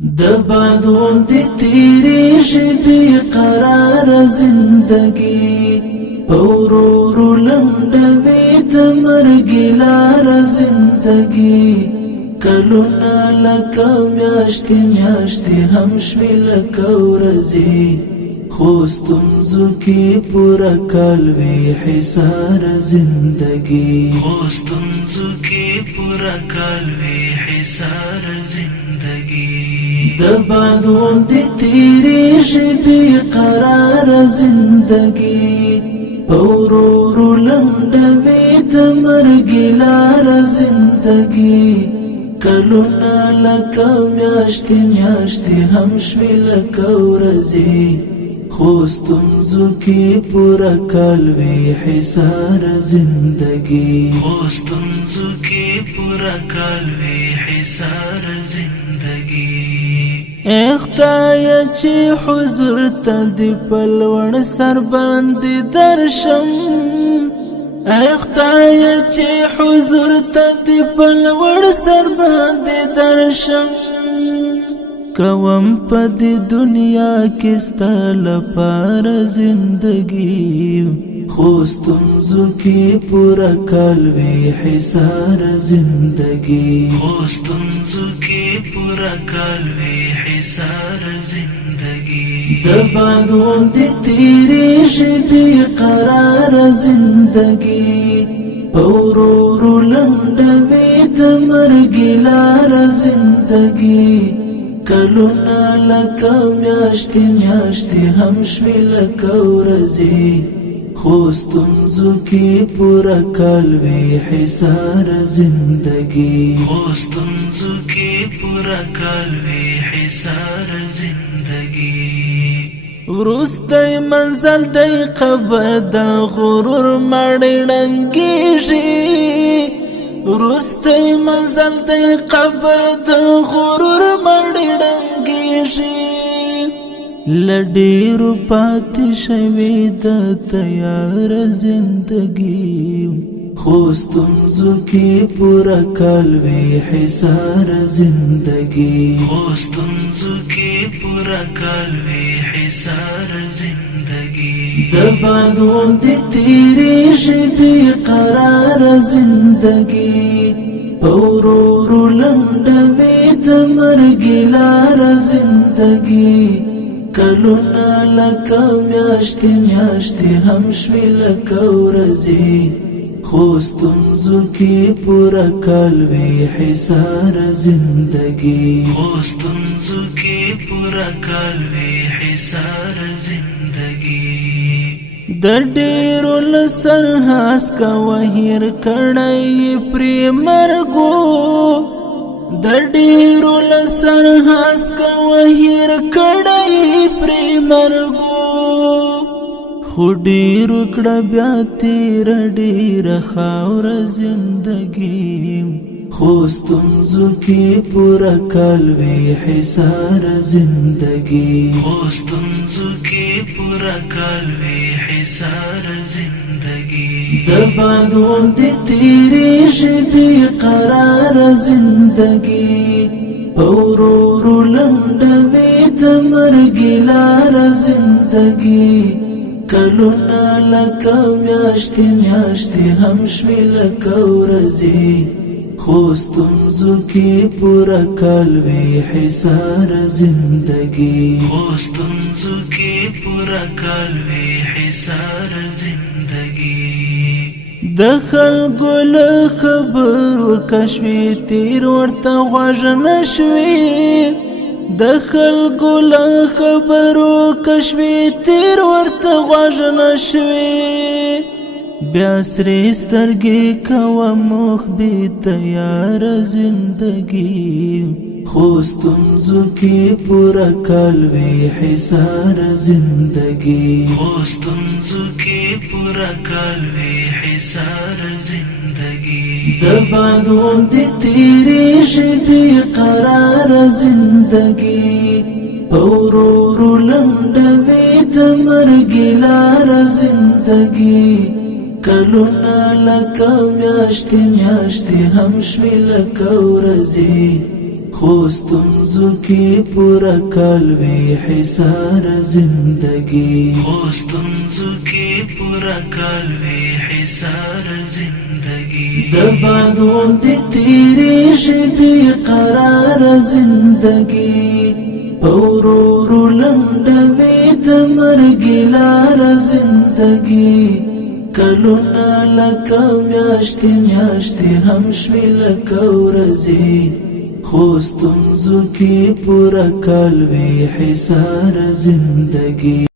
د باد غوندې تیریږي بې قراره زندګي په ورو ورو لنډوي د مرګي لاره زندګي کلونه لکه میاشتې میاشتې هم شوي لکه ورځې خو ستونزو کې پوره کال وي حصاره زندګي خو ستونزو کې پوره کال وي حصاره زندګي د باد غوندې تیریږي بې قراره زندګي په ورو ورو لنډوي د مرګي لاره زندګي کلونه لکه میاشتې میاشتې هم شوي لکه ورځې خو ستونزو کې پوره کال وي حصاره زندګي خو ستونزو کې پوره کال وي حصاره زندګي اختایه چې حضور ته دې په لوړ سر باندې درشم اختایه چې حضور ته دې په لوړ سر باندې درشم کوم په دې دنیا کې ستا لپاره زندګي خو ستونزو کې پوره کال وي حصاره زندګي خو ستونزو کې پوره کال وي حصاره زندګي د باد غوندې تیریږي بې قراره زندګي په ورو ورو لنډوي د مرګي لاره زندګي کلونه لکه میاشتې میاشتې هم شوي لکه ورځې خو ستونزو کې پوره کال وي حصاره زندګي خو ستونزو کې پوره کال وي حصاره زندګي وروستی منزل دی قبر د غرور مړی ړنګېږي وروستی منزل دی قبر د غرور مړی ړنګېږي له ډېرو پاتې شوې د تیاره زندګي خو ستونزو کې پوره کال وي حصاره زندګي خو ستونزو کې پوره کال وي حصاره زندګي د باد غوندې تیریږي بې قراره زندګي په ورو ورو لنډوي د مرګي لاره زندګي کلونه لکه میاشتې میاشتې هم شوي لکه ورځې خو ستونزو کې پوره کال وي حصاره زندګي خو ستونزو کې پوره کال وي حصاره زندګي د ډېرو له سر هسکه وهیر کړی پرې مرګو د ډېرو له سر هسکه وهیر کړی پرې مرګو خو ډېرو کړه بیا تېره ډېره خاوره زندګي خو ستونزو کې پوره کال وي حصاره زندګي خو ستونزو کې پوره کال وي حصاره زندګي د باد غوندې تیریږي بې قراره زندګي په ورو ورو لنډوي د مرګي لاره زندګي کلونه لکه میاشتې میاشتې هم شوي لکه ورځې خو ستونزو کې پوره کال وي حصاره زندګي خو ستونزو کې پوره کال وي حصاره زندګي د خلکو له خبرو کشوي تیر ورته غوږ نشوي د خلکو له خبرو کشوي تیر ورته غوږ نشوي بیا سرې سترګې کوه مخ بې تیاره زندګي خو ستونزو کې پوره کال وي حصاره زندګي خو ستونزو کې پوره کال وي حصاره زندګي د باد غوندې تیریږي بې قراره زندګي په ورو ورو لنډوي د مرګي لاره زندګي کلونه لکه میاشتې میاشتې هم شوي لکه ورځې خوستنزو کی پورا کالوی حسار زندگی خوستنزو کی پورا کالوی حسار زندگی دبعد غندی تیری شبی قرار زندگی پورورو لندوی دمرگی لار زندگی کلونا لکا میاشتی هم شوی لکا ورزی خوستنزو کی پورا کالوی حسار زندگی